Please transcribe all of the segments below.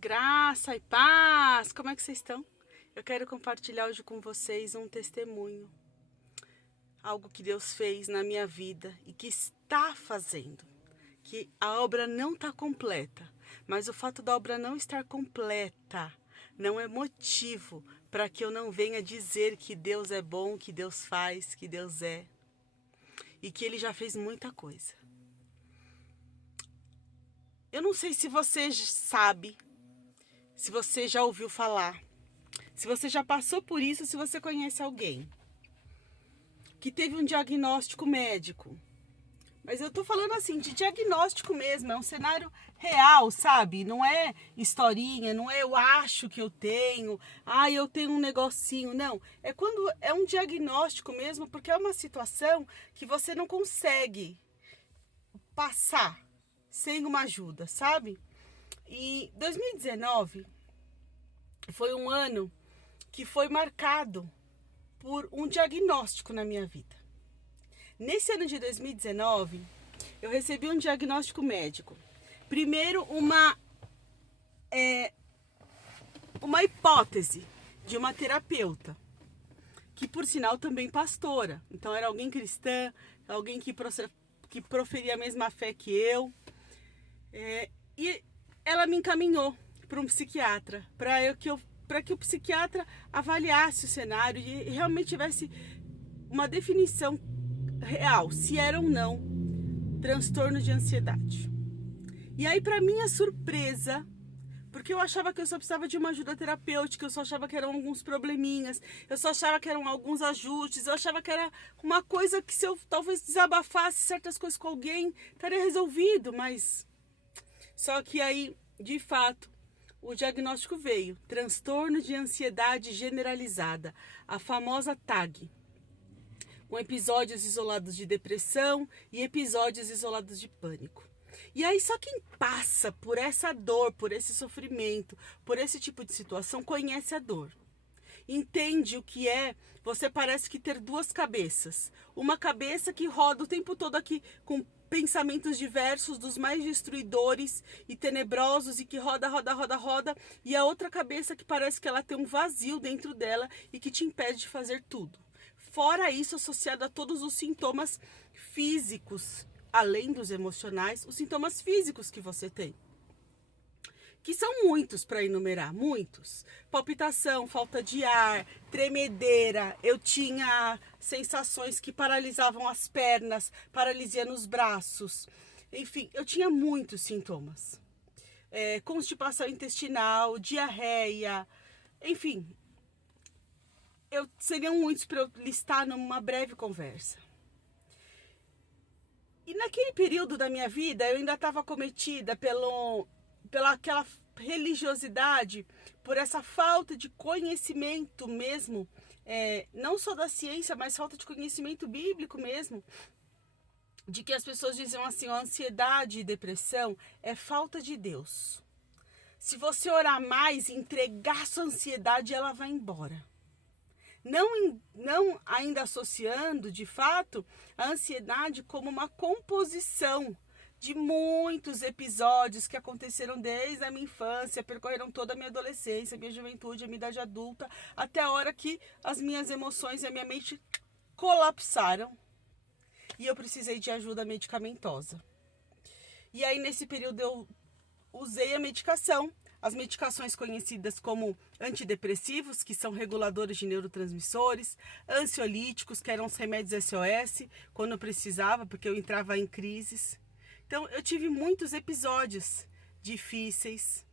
Graça e paz! Como é que vocês estão? Eu quero compartilhar hoje com vocês um testemunho. Algo que Deus fez na minha vida e que está fazendo. Que a obra não está completa, mas o fato da obra não estar completa não é motivo para que eu não venha dizer que Deus é bom, que Deus faz, que Deus é. E que Ele já fez muita coisa. Eu não sei se você sabe, se você já ouviu falar, se você já passou por isso, se você conhece alguém que teve um diagnóstico médico. Mas eu tô falando assim, de diagnóstico mesmo, é um cenário real, sabe? Não é historinha, não é eu acho que eu tenho, eu tenho um negocinho, não. É quando é um diagnóstico mesmo, porque é uma situação que você não consegue passar sem uma ajuda, sabe? E 2019 foi um ano que foi marcado por um diagnóstico na minha vida. Nesse ano de 2019, eu recebi um diagnóstico médico. Primeiro, uma hipótese de uma terapeuta, que por sinal também pastora. Então era alguém cristã, alguém que proferia a mesma fé que eu. E ela me encaminhou para um psiquiatra, para que o psiquiatra avaliasse o cenário e realmente tivesse uma definição real, se era ou não transtorno de ansiedade. E aí, para minha surpresa, porque eu achava que eu só precisava de uma ajuda terapêutica, eu só achava que eram alguns probleminhas, eu só achava que eram alguns ajustes, eu achava que era uma coisa que se eu talvez desabafasse certas coisas com alguém, estaria resolvido, mas... Só que aí, de fato, o diagnóstico veio, transtorno de ansiedade generalizada, a famosa TAG, com episódios isolados de depressão e episódios isolados de pânico. E aí só quem passa por essa dor, por esse sofrimento, por esse tipo de situação, conhece a dor. Entende o que é, você parece que ter duas cabeças. Uma cabeça que roda o tempo todo aqui com pensamentos diversos, dos mais destruidores e tenebrosos, e que roda, roda, roda, roda. E a outra cabeça que parece que ela tem um vazio dentro dela e que te impede de fazer tudo. Fora isso, associado a todos os sintomas físicos, além dos emocionais, os sintomas físicos que você tem. Que são muitos para enumerar, muitos. Palpitação, falta de ar, tremedeira, eu tinha sensações que paralisavam as pernas, paralisia nos braços. Enfim, eu tinha muitos sintomas. Constipação intestinal, diarreia, enfim. Seriam muitos para eu listar numa breve conversa. E naquele período da minha vida, eu ainda estava cometida pela aquela religiosidade, por essa falta de conhecimento mesmo, não só da ciência, mas falta de conhecimento bíblico mesmo, de que as pessoas diziam assim, a ansiedade e depressão é falta de Deus. Se você orar mais e entregar sua ansiedade, ela vai embora. Não ainda associando, de fato, a ansiedade como uma composição de muitos episódios que aconteceram desde a minha infância, percorreram toda a minha adolescência, a minha juventude, a minha idade adulta, até a hora que as minhas emoções e a minha mente colapsaram e eu precisei de ajuda medicamentosa. E aí, nesse período, eu usei a medicação, as medicações conhecidas como antidepressivos, que são reguladores de neurotransmissores, ansiolíticos, que eram os remédios SOS, quando eu precisava, porque eu entrava em crises. Então, eu tive muitos episódios difíceis,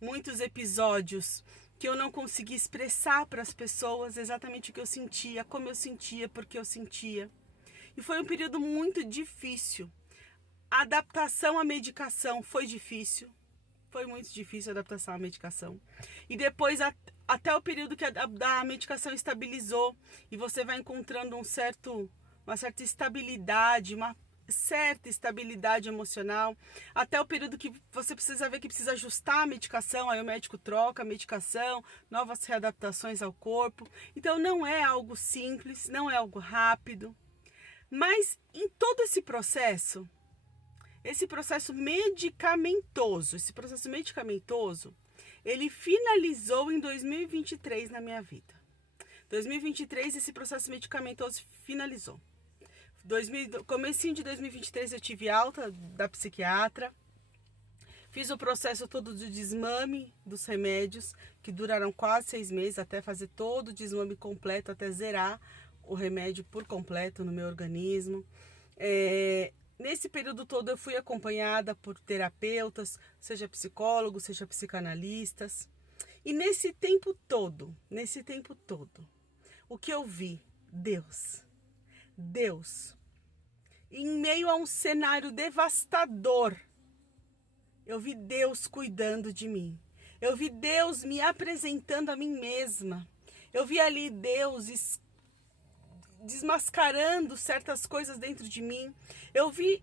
muitos episódios que eu não conseguia expressar para as pessoas exatamente o que eu sentia, como eu sentia, porque eu sentia. E foi um período muito difícil. A adaptação à medicação foi difícil. Foi muito difícil a adaptação à medicação. E depois, até o período que a medicação estabilizou e você vai encontrando uma certa estabilidade, uma certa estabilidade emocional, até o período que você precisa ver que precisa ajustar a medicação, aí o médico troca a medicação, novas readaptações ao corpo. Então não é algo simples, não é algo rápido. Mas em todo esse processo medicamentoso, ele finalizou em 2023 na minha vida. 2023 esse processo medicamentoso finalizou. Comecinho de 2023 eu tive alta da psiquiatra. Fiz o processo todo de desmame dos remédios, que duraram quase 6 meses, até fazer todo o desmame completo, até zerar o remédio por completo no meu organismo. Nesse período todo eu fui acompanhada por terapeutas, seja psicólogos, seja psicanalistas. E nesse tempo todo, o que eu vi? Deus. Em meio a um cenário devastador, eu vi Deus cuidando de mim. Eu vi Deus me apresentando a mim mesma. Eu vi ali Deus desmascarando certas coisas dentro de mim. Eu vi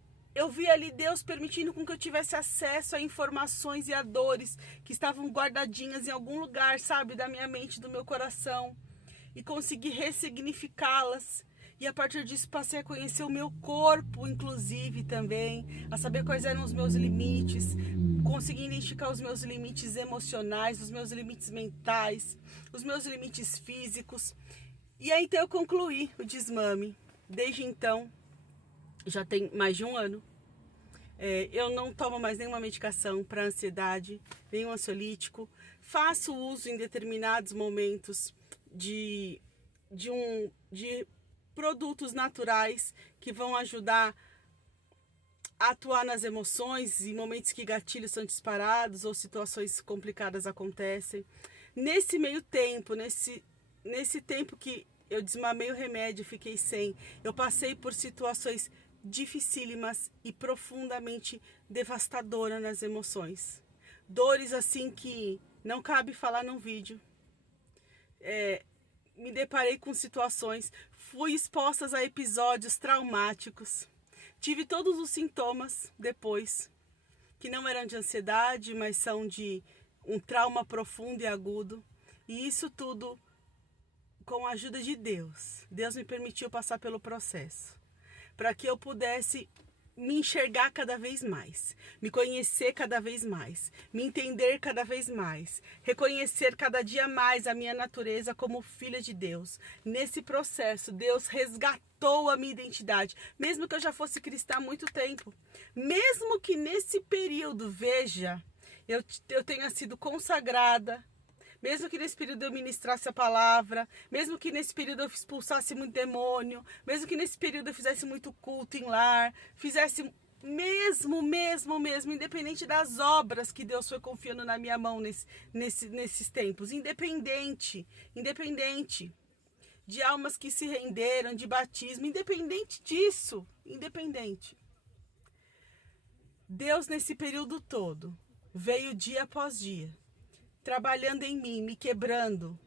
ali Deus permitindo com que eu tivesse acesso a informações e a dores que estavam guardadinhas em algum lugar, sabe, da minha mente, do meu coração. E consegui ressignificá-las. E a partir disso passei a conhecer o meu corpo, inclusive, também. A saber quais eram os meus limites. Consegui identificar os meus limites emocionais, os meus limites mentais, os meus limites físicos. E aí então eu concluí o desmame. Desde então, já tem mais de um ano. Eu não tomo mais nenhuma medicação para ansiedade, nenhum ansiolítico. Faço uso em determinados momentos de produtos naturais que vão ajudar a atuar nas emoções em momentos que gatilhos são disparados ou situações complicadas acontecem. Nesse meio tempo, nesse tempo que eu desmamei o remédio, fiquei sem, eu passei por situações dificílimas e profundamente devastadoras nas emoções. Dores assim que não cabe falar num vídeo. Me deparei com situações, fui exposta a episódios traumáticos. Tive todos os sintomas depois, que não eram de ansiedade, mas são de um trauma profundo e agudo. E isso tudo com a ajuda de Deus. Deus me permitiu passar pelo processo, para que eu pudesse me enxergar cada vez mais, me conhecer cada vez mais, me entender cada vez mais, reconhecer cada dia mais a minha natureza como filha de Deus. Nesse processo, Deus resgatou a minha identidade, mesmo que eu já fosse cristã há muito tempo, mesmo que nesse período, veja, eu tenha sido consagrada, mesmo que nesse período eu ministrasse a palavra, mesmo que nesse período eu expulsasse muito demônio, mesmo que nesse período eu fizesse muito culto em lar, fizesse mesmo, independente das obras que Deus foi confiando na minha mão nesses tempos, independente de almas que se renderam, de batismo, independente disso, Deus nesse período todo veio dia após dia, trabalhando em mim, me quebrando,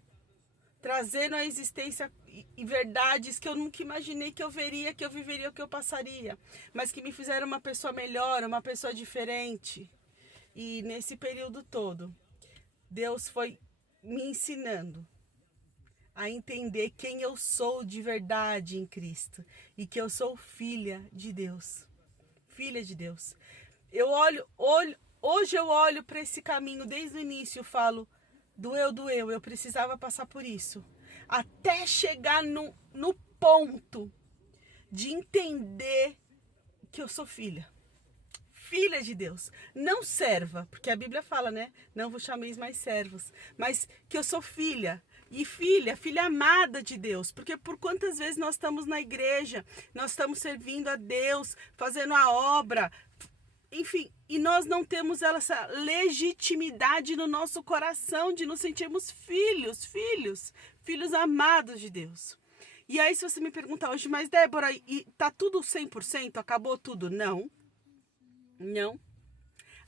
trazendo à existência e verdades que eu nunca imaginei que eu veria, que eu viveria, que eu passaria, mas que me fizeram uma pessoa melhor, uma pessoa diferente. E nesse período todo, Deus foi me ensinando a entender quem eu sou de verdade em Cristo e que eu sou filha de Deus. Filha de Deus. Hoje eu olho para esse caminho desde o início e falo, doeu, eu precisava passar por isso. Até chegar no ponto de entender que eu sou filha. Filha de Deus. Não serva, porque a Bíblia fala, né? Não vos chameis mais servos. Mas que eu sou filha. E filha amada de Deus. Porque por quantas vezes nós estamos na igreja, nós estamos servindo a Deus, fazendo a obra, enfim, e nós não temos essa legitimidade no nosso coração de nos sentirmos filhos amados de Deus. E aí se você me perguntar hoje, mas Débora, e tá tudo 100%? Acabou tudo? Não.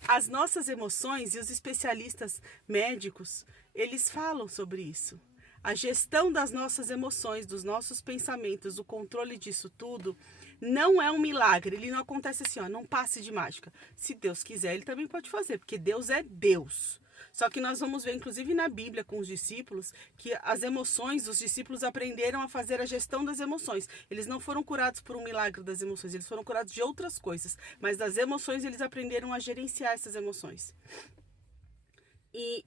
As nossas emoções, e os especialistas médicos, eles falam sobre isso. A gestão das nossas emoções, dos nossos pensamentos, o controle disso tudo, não é um milagre. Ele não acontece assim, não passe de mágica. Se Deus quiser, ele também pode fazer, porque Deus é Deus. Só que nós vamos ver, inclusive na Bíblia, com os discípulos, que as emoções, os discípulos aprenderam a fazer a gestão das emoções. Eles não foram curados por um milagre das emoções, eles foram curados de outras coisas. Mas das emoções, eles aprenderam a gerenciar essas emoções. E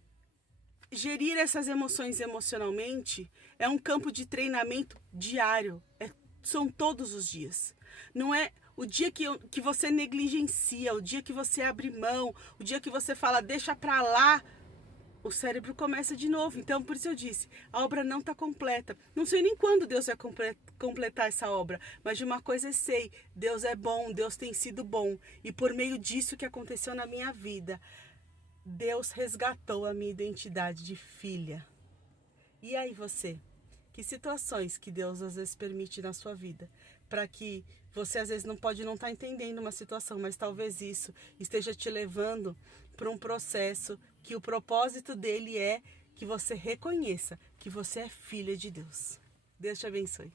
gerir essas emoções emocionalmente é um campo de treinamento diário. São todos os dias. Não é o dia que você negligencia, o dia que você abre mão, o dia que você fala, deixa pra lá, o cérebro começa de novo. Então, por isso eu disse, a obra não está completa. Não sei nem quando Deus vai completar essa obra, mas de uma coisa eu sei, Deus é bom, Deus tem sido bom. E por meio disso que aconteceu na minha vida, Deus resgatou a minha identidade de filha. E aí você? Que situações que Deus às vezes permite na sua vida, para que você às vezes não estar entendendo uma situação, mas talvez isso esteja te levando para um processo que o propósito dele é que você reconheça que você é filha de Deus. Deus te abençoe.